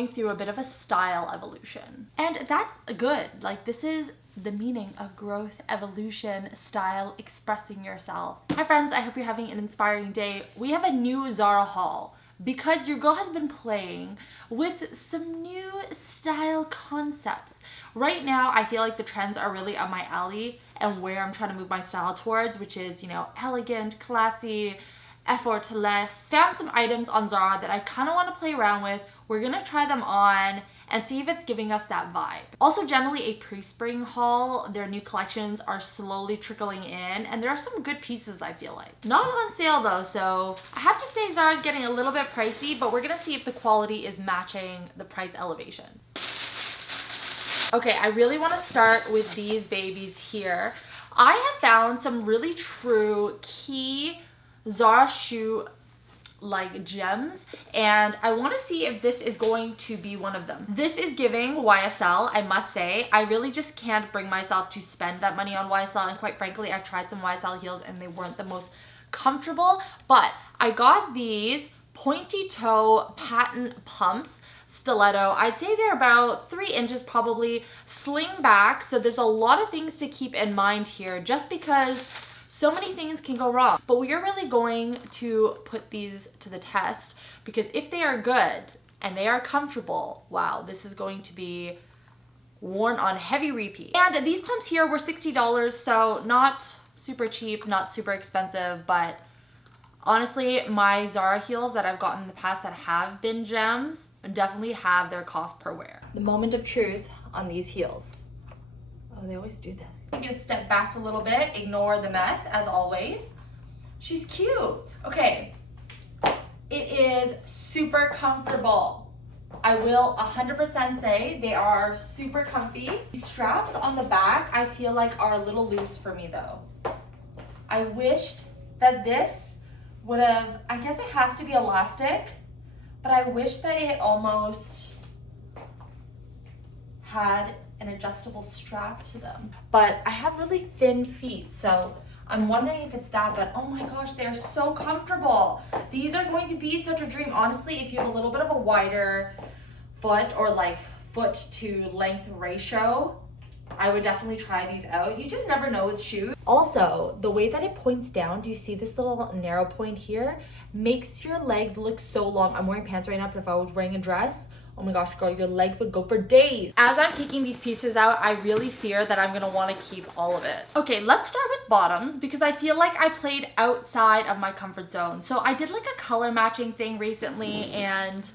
going through a bit of a style evolution. And that's good. Like, this is the meaning of growth, evolution, style, expressing yourself. Hi friends, I hope you're having an inspiring day. We have a new Zara haul because your girl has been playing with some new style concepts. Right now, I feel like the trends are really up my alley and where I'm trying to move my style towards, which is, you know, elegant, classy, effortless. Found some items on Zara that I kind of want to play around with. We're gonna try them on and see if it's giving us that vibe. Also, generally a pre-spring haul. Their new collections are slowly trickling in and there are some good pieces, I feel like. Not on sale though, so I have to say Zara's getting a little bit pricey, but we're gonna see if the quality is matching the price elevation. Okay, I really want to start with these babies here. I have found some really true key Zara shoe like gems, and I want to see if this is going to be one of them. This is giving YSL, I must say. I really just can't bring myself to spend that money on YSL, and quite frankly, I've tried some YSL heels and they weren't the most comfortable, but I got these pointy toe patent pumps stiletto. I'd say they're about 3 inches probably, sling back, so there's a lot of things to keep in mind here just because so many things can go wrong. But we are really going to put these to the test because if they are good and they are comfortable, wow, this is going to be worn on heavy repeat. And these pumps here were $60, so not super cheap, not super expensive, but honestly, my Zara heels that I've gotten in the past that have been gems definitely have their cost per wear. The moment of truth on these heels. Oh, they always do this. I'm gonna step back a little bit, ignore the mess as always. She's cute. Okay, it is super comfortable. I will 100% say they are super comfy. These straps on the back I feel like are a little loose for me though. I wished that this would have, I guess it has to be elastic, but I wish that it almost had an adjustable strap to them. But I have really thin feet, so I'm wondering if it's that, but oh my gosh, they're so comfortable. These are going to be such a dream. Honestly, if you have a little bit of a wider foot or like foot to length ratio, I would definitely try these out. You just never know with shoes. Also, the way that it points down, do you see this little narrow point here? Makes your legs look so long. I'm wearing pants right now, but if I was wearing a dress, oh my gosh, girl, your legs would go for days. As I'm taking these pieces out, I really fear that I'm gonna wanna keep all of it. Okay, let's start with bottoms because I feel like I played outside of my comfort zone. So I did like a color matching thing recently, and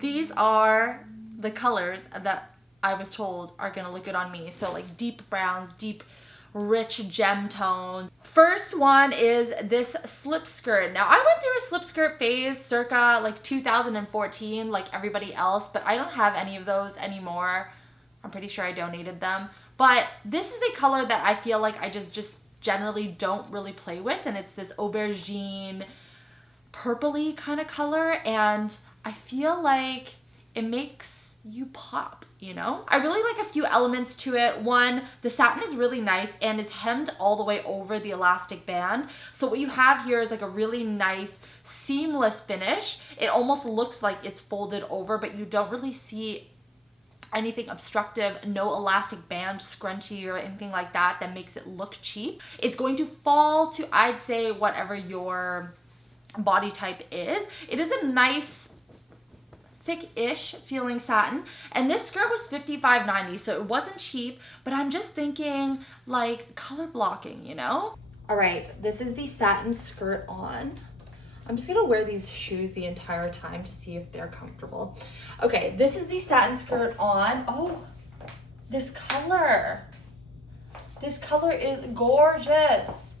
these are the colors that I was told are gonna look good on me. So like deep browns, deep rich gem tones. First one is this slip skirt. Now I went through a slip skirt phase circa like 2014 like everybody else, but I don't have any of those anymore. I'm pretty sure I donated them. But this is a color that I feel like I just generally don't really play with, and it's this aubergine purpley kind of color, and I feel like it makes you pop, you know? I really like a few elements to it. One, the satin is really nice and it's hemmed all the way over the elastic band. So what you have here is like a really nice seamless finish. It almost looks like it's folded over, but you don't really see anything obstructive, no elastic band scrunchie or anything like that that makes it look cheap. It's going to fall to, I'd say, whatever your body type is. It is a nice thick-ish feeling satin, and this skirt was $55.90, so it wasn't cheap, but I'm just thinking like color blocking, you know? All right, this is the satin skirt on. I'm just gonna wear these shoes the entire time to see if they're comfortable. Okay, this is the satin skirt on. Oh, this color is gorgeous.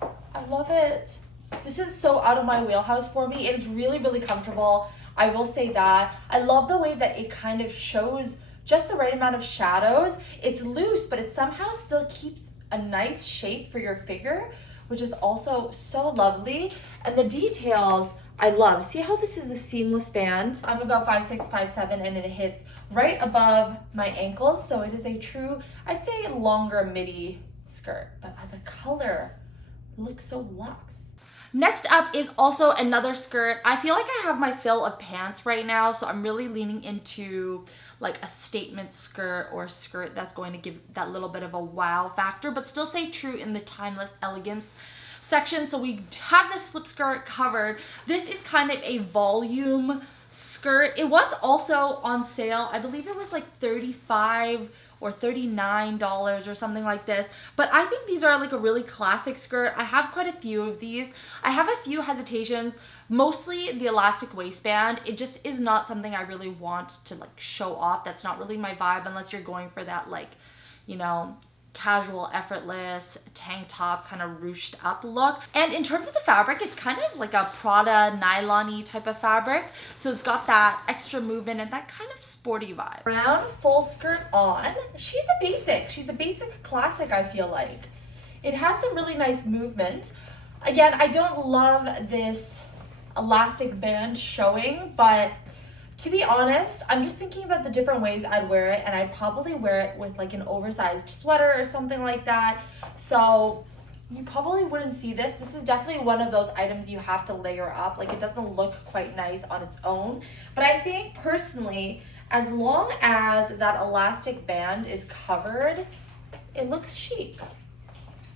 I love it. This is so out of my wheelhouse for me. It is really, really comfortable. I will say that. I love the way that it kind of shows just the right amount of shadows. It's loose, but it somehow still keeps a nice shape for your figure, which is also so lovely. And the details, I love. See how this is a seamless band? I'm about 5'6", 5'7", and it hits right above my ankles. So it is a true, I'd say, longer midi skirt. But the color looks so luxe. Next up is also another skirt. I feel like I have my fill of pants right now, so I'm really leaning into like a statement skirt or a skirt that's going to give that little bit of a wow factor, but still stay true in the timeless elegance section. So we have this slip skirt covered. This is kind of a volume skirt. It was also on sale. I believe it was like $35 or $39 or something like this. But I think these are like a really classic skirt. I have quite a few of these. I have a few hesitations, mostly the elastic waistband. It just is not something I really want to like show off. That's not really my vibe unless you're going for that like, you know, casual, effortless tank top kind of ruched up look. And in terms of the fabric, it's kind of like a Prada nylon-y type of fabric, so it's got that extra movement and that kind of sporty vibe. Brown full skirt on. She's a basic classic. I feel like it has some really nice movement. Again, I don't love this elastic band showing, but to be honest, I'm just thinking about the different ways I'd wear it, and I'd probably wear it with like an oversized sweater or something like that. So you probably wouldn't see this. This is definitely one of those items you have to layer up. Like, it doesn't look quite nice on its own. But I think personally, as long as that elastic band is covered, it looks chic.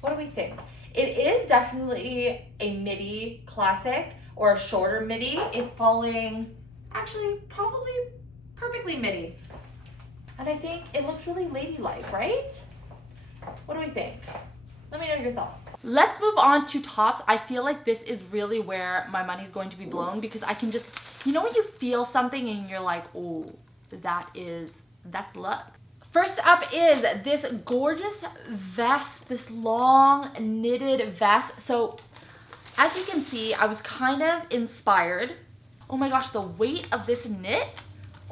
What do we think? It is definitely a midi classic, or a shorter midi. It's falling actually probably perfectly midi. And I think it looks really ladylike, right? What do we think? Let me know your thoughts. Let's move on to tops. I feel like this is really where my money's going to be blown, because I can just, you know when you feel something and you're like, oh, that's luck. First up is this gorgeous vest, this long knitted vest. So as you can see, I was kind of inspired. Oh my gosh, the weight of this knit.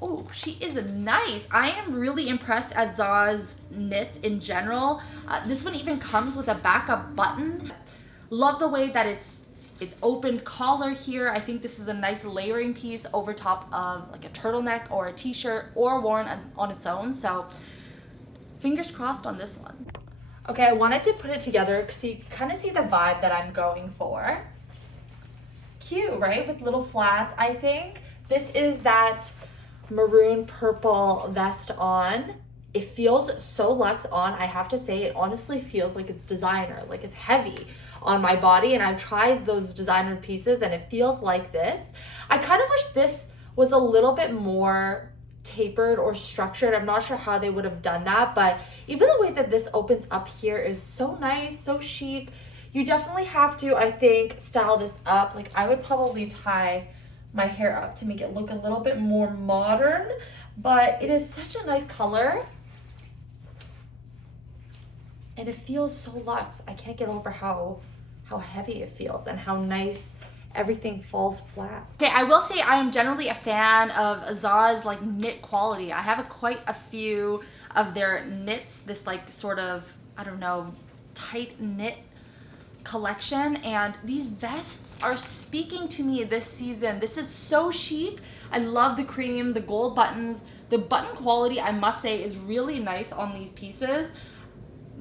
Oh, she is nice. I am really impressed at Zara's knits in general. This one even comes with a backup button. Love the way that it's opened collar here. I think this is a nice layering piece over top of like a turtleneck or a t-shirt, or worn on its own. So fingers crossed on this one. Okay, I wanted to put it together so you can kind of see the vibe that I'm going for. Cute, right? With little flats. I think this is that maroon purple vest on. It feels so luxe on. I have to say, it honestly feels like it's designer, like it's heavy on my body, and I've tried those designer pieces and it feels like this. I kind of wish this was a little bit more tapered or structured. I'm not sure how they would have done that, but even the way that this opens up here is so nice, so chic. You definitely have to, I think, style this up. Like, I would probably tie my hair up to make it look a little bit more modern, but it is such a nice color. And it feels so luxe. I can't get over how heavy it feels and how nice everything falls flat. Okay, I will say I am generally a fan of Zara's like knit quality. I have quite a few of their knits, this like sort of, I don't know, tight knit collection, and these vests are speaking to me this season. This is so chic. I love the cream, the gold buttons. The button quality, I must say, is really nice on these pieces.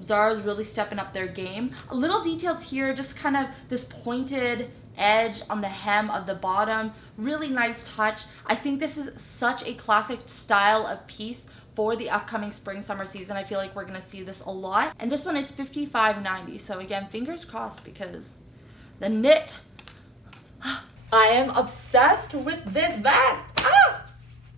Zara's really stepping up their game. Little details here, just kind of this pointed edge on the hem of the bottom. Really nice touch. I think this is such a classic style of piece for the upcoming spring summer season. I feel like we're gonna see this a lot. And this one is $55.90. So again, fingers crossed, because the knit, I am obsessed with this vest.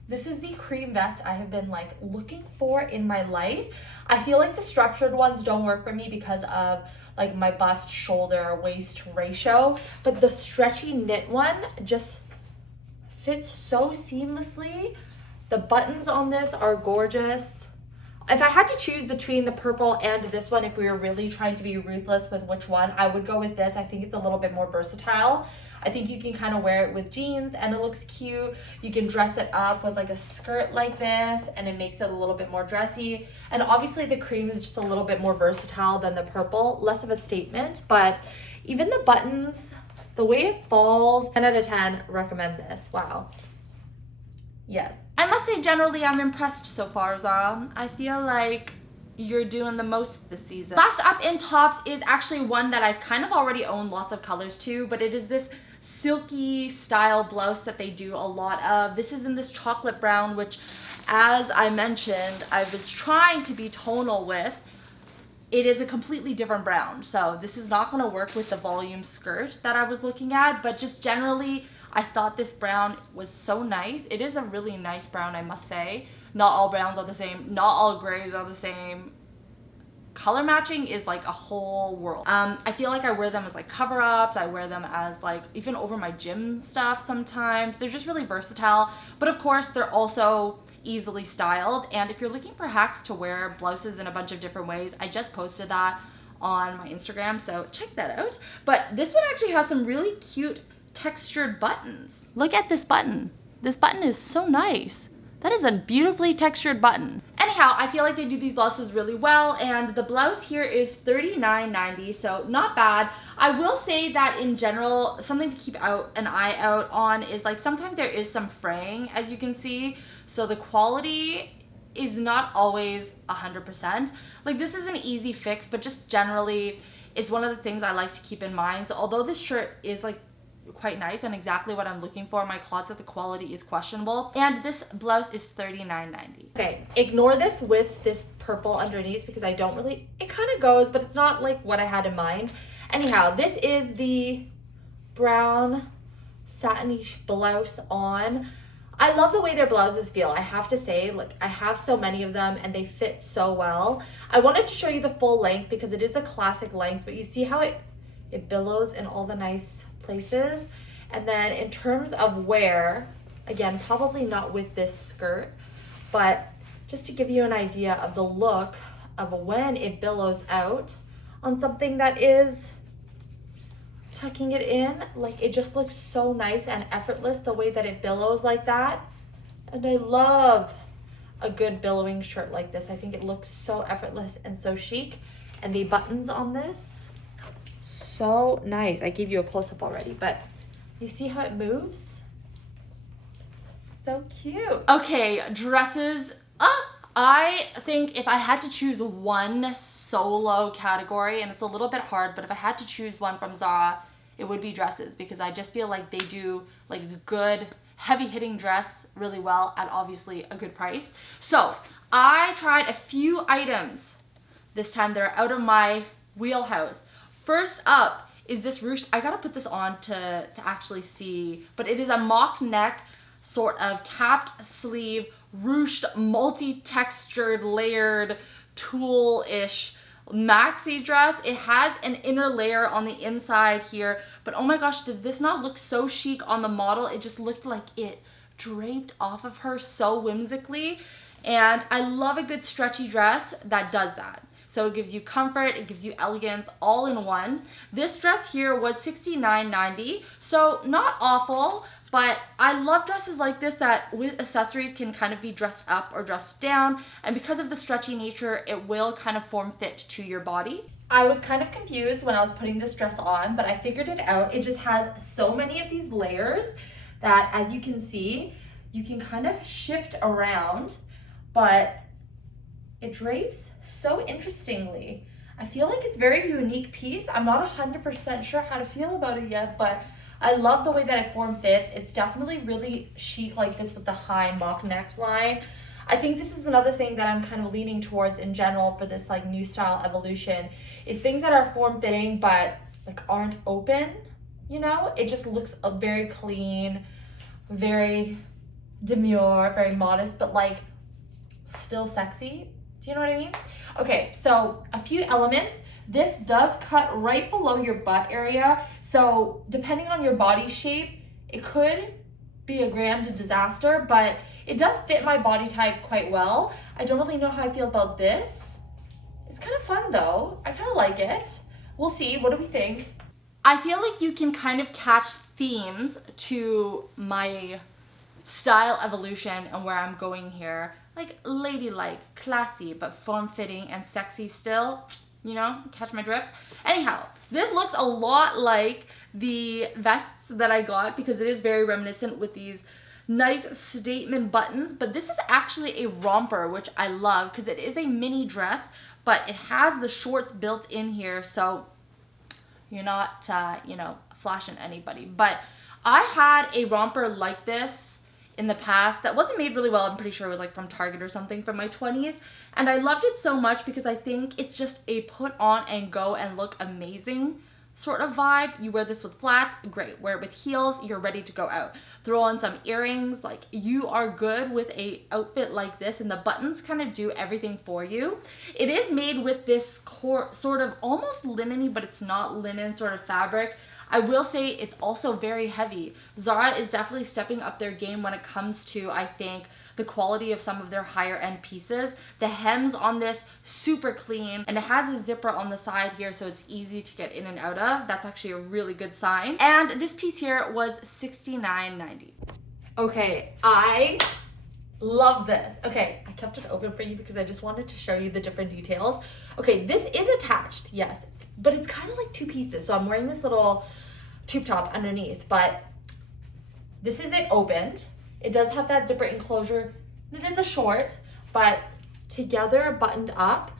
This is the cream vest I have been like looking for in my life. I feel like the structured ones don't work for me because of like my bust, shoulder, waist ratio, but the stretchy knit one just fits so seamlessly. The buttons on this are gorgeous. If I had to choose between the purple and this one, if we were really trying to be ruthless with which one, I would go with this. I think it's a little bit more versatile. I think you can kind of wear it with jeans and it looks cute. You can dress it up with like a skirt like this and it makes it a little bit more dressy. And obviously the cream is just a little bit more versatile than the purple, less of a statement, but even the buttons, the way it falls, 10 out of 10, recommend this. Wow. Yes. I must say generally I'm impressed so far, Zara. I feel like you're doing the most this season. Last up in tops is actually one that I've kind of already owned lots of colors to, but it is this silky style blouse that they do a lot of. This is in this chocolate brown, which, as I mentioned, I've been trying to be tonal with. It is a completely different brown, so this is not going to work with the volume skirt that I was looking at, but just generally I thought this brown was so nice. It is a really nice brown, I must say. Not all browns are the same, not all grays are the same. Color matching is like a whole world. I feel like I wear them as like cover-ups, I wear them as like even over my gym stuff sometimes. They're just really versatile, but of course they're also easily styled. And if you're looking for hacks to wear blouses in a bunch of different ways, I just posted that on my Instagram, so check that out. But this one actually has some really cute textured buttons. Look at this button. This button is so nice. That is a beautifully textured button. Anyhow, I feel like they do these blouses really well, and the blouse here is $39.90, so not bad. I will say that in general, something to keep an eye out on is like sometimes there is some fraying, as you can see, so the quality is not always 100%. Like this is an easy fix, but just generally, it's one of the things I like to keep in mind. So although this shirt is like quite nice and exactly what I'm looking for in my closet, the quality is questionable, and this blouse is $39.90. Okay, ignore this with this purple underneath because I don't really, it kind of goes, but it's not like what I had in mind. Anyhow, this is the brown satiny blouse on. I love the way their blouses feel, I have to say. Like, I have so many of them and they fit so well. I wanted to show you the full length because it is a classic length, but you see how it billows in all the nice places. And then in terms of wear, again, probably not with this skirt, but just to give you an idea of the look of when it billows out on something that is tucking it in, like it just looks so nice and effortless the way that it billows like that. And I love a good billowing shirt like this. I think it looks so effortless and so chic. And the buttons on this, so nice. I gave you a close-up already, but you see how it moves? So cute. Okay, dresses. I think if I had to choose one solo category, and it's a little bit hard, but if I had to choose one from Zara, it would be dresses, because I just feel like they do like a good heavy hitting dress really well at obviously a good price. So I tried a few items this time. They're out of my wheelhouse. First up is this ruched. I gotta put this on to actually see, but it is a mock neck sort of capped sleeve ruched multi-textured layered tulle-ish maxi dress. It has an inner layer on the inside here, but oh my gosh, did this not look so chic on the model? It just looked like it draped off of her so whimsically, and I love a good stretchy dress that does that. So it gives you comfort, it gives you elegance all in one. This dress here was $69.90, so not awful, but I love dresses like this that with accessories can kind of be dressed up or dressed down, and because of the stretchy nature, it will kind of form fit to your body. I was kind of confused when I was putting this dress on, but I figured it out. It just has so many of these layers that, as you can see, you can kind of shift around, but it drapes so interestingly. I feel like it's a very unique piece. I'm not 100% sure how to feel about it yet, but I love the way that it form fits. It's definitely really chic like this with the high mock neckline. I think this is another thing that I'm kind of leaning towards in general for this like new style evolution, is things that are form fitting but like aren't open, you know? It just looks very clean, very demure, very modest, but like still sexy. Do you know what I mean? Okay, so a few elements. This does cut right below your butt area, so depending on your body shape, it could be a grand disaster, but it does fit my body type quite well. I don't really know how I feel about this. It's kind of fun though. I kind of like it. We'll see. What do we think? I feel like you can kind of catch themes to my style evolution and where I'm going here. Like ladylike, classy, but form-fitting and sexy still. You know, catch my drift? Anyhow, this looks a lot like the vests that I got because it is very reminiscent with these nice statement buttons, but this is actually a romper, which I love because it is a mini dress, but it has the shorts built in here, so you're not, you know, flashing anybody. But I had a romper like this in the past that wasn't made really well. I'm pretty sure it was like from Target or something from my 20s. And I loved it so much because I think it's just a put on and go and look amazing sort of vibe. You wear this with flats, great. Wear it with heels, you're ready to go out. Throw on some earrings, like you are good with a outfit like this, and the buttons kind of do everything for you. It is made with this sort of almost linen-y, but it's not linen sort of fabric. I will say it's also very heavy. Zara is definitely stepping up their game when it comes to, I think, the quality of some of their higher end pieces. The hems on this, super clean, and it has a zipper on the side here so it's easy to get in and out of. That's actually a really good sign. And this piece here was $69.90. Okay, I love this. Okay, I kept it open for you because I just wanted to show you the different details. Okay, this is attached, yes, but it's kind of like two pieces. So I'm wearing this little tube top underneath, but this is it opened. It does have that zipper enclosure. It is a short, but together, buttoned up,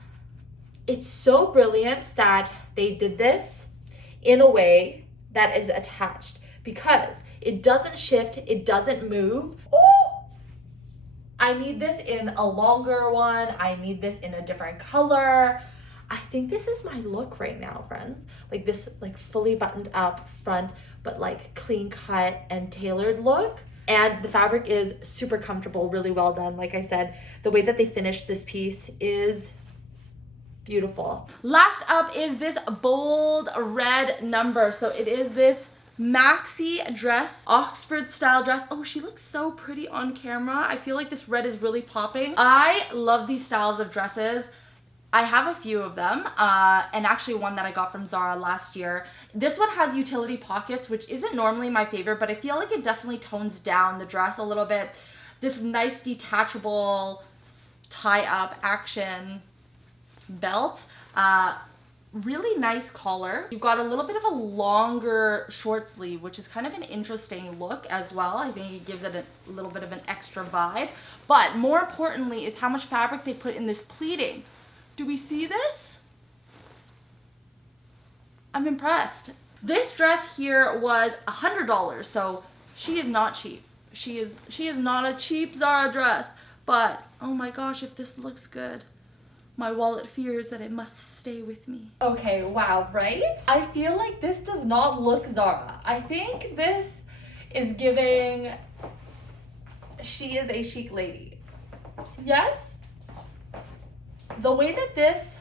it's so brilliant that they did this in a way that is attached because it doesn't shift, it doesn't move. Oh, I need this in a longer one. I need this in a different color. I think this is my look right now, friends. Like this, like fully buttoned up front, but like clean cut and tailored look. And the fabric is super comfortable, really well done. Like I said, the way that they finished this piece is beautiful. Last up is this bold red number. So it is this maxi dress, Oxford style dress. Oh, she looks so pretty on camera. I feel like this red is really popping. I love these styles of dresses. I have a few of them, and actually one that I got from Zara last year. This one has utility pockets, which isn't normally my favorite, but I feel like it definitely tones down the dress a little bit. This nice detachable tie-up action belt. Really nice collar. You've got a little bit of a longer short sleeve, which is kind of an interesting look as well. I think it gives it a little bit of an extra vibe. But more importantly is how much fabric they put in this pleating. Do we see this? I'm impressed. This dress here was $100, so she is not cheap. She is not a cheap Zara dress, but oh my gosh, if this looks good. My wallet fears that it must stay with me. Okay, wow, right? I feel like this does not look Zara. I think this is giving, she is a chic lady. Yes? The way that this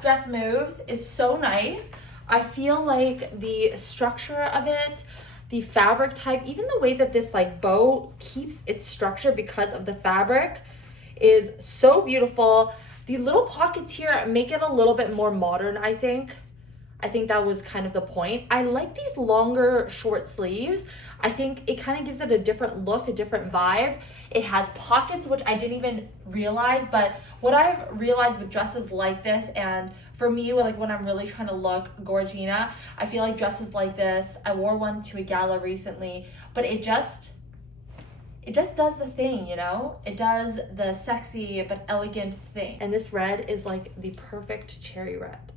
dress moves is so nice. I feel like the structure of it, the fabric type, even the way that this like bow keeps its structure because of the fabric is so beautiful. The little pockets here make it a little bit more modern, I think. I think that was kind of the point. I like these longer short sleeves. I think it kind of gives it a different look, a different vibe. It has pockets, which I didn't even realize, but what I've realized with dresses like this, and for me, like when I'm really trying to look Gorgina, I feel like dresses like this, I wore one to a gala recently, but it just does the thing, you know? It does the sexy but elegant thing. And this red is like the perfect cherry red.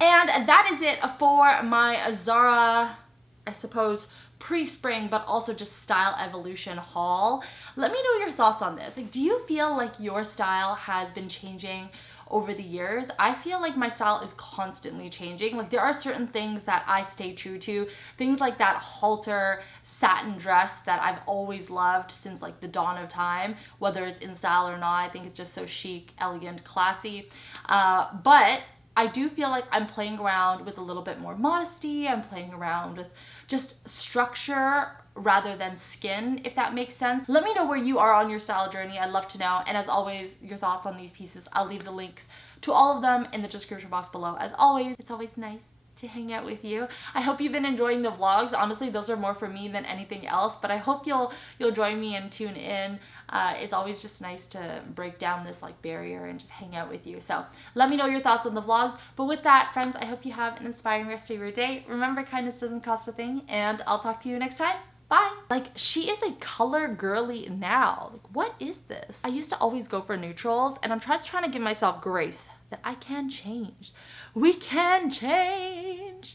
And that is it for my Zara, I suppose, pre-spring, but also just style evolution haul. Let me know your thoughts on this. Like, do you feel like your style has been changing over the years? I feel like my style is constantly changing. Like, there are certain things that I stay true to. Things like that halter satin dress that I've always loved since like the dawn of time, whether it's in style or not. I think it's just so chic, elegant, classy. But I do feel like I'm playing around with a little bit more modesty. I'm playing around with just structure rather than skin, if that makes sense. Let me know where you are on your style journey. I'd love to know. And as always, your thoughts on these pieces. I'll leave the links to all of them in the description box below. As always, it's always nice to hang out with you. I hope you've been enjoying the vlogs. Honestly, those are more for me than anything else, but I hope you'll join me and tune in. It's always just nice to break down this like barrier and just hang out with you. So let me know your thoughts on the vlogs. But with that, friends, I hope you have an inspiring rest of your day. Remember, kindness doesn't cost a thing, and I'll talk to you next time. Bye. Bye. Like, she is a color girly now. Like, what is this? I used to always go for neutrals, and I'm just trying to give myself grace that I can change. We can change.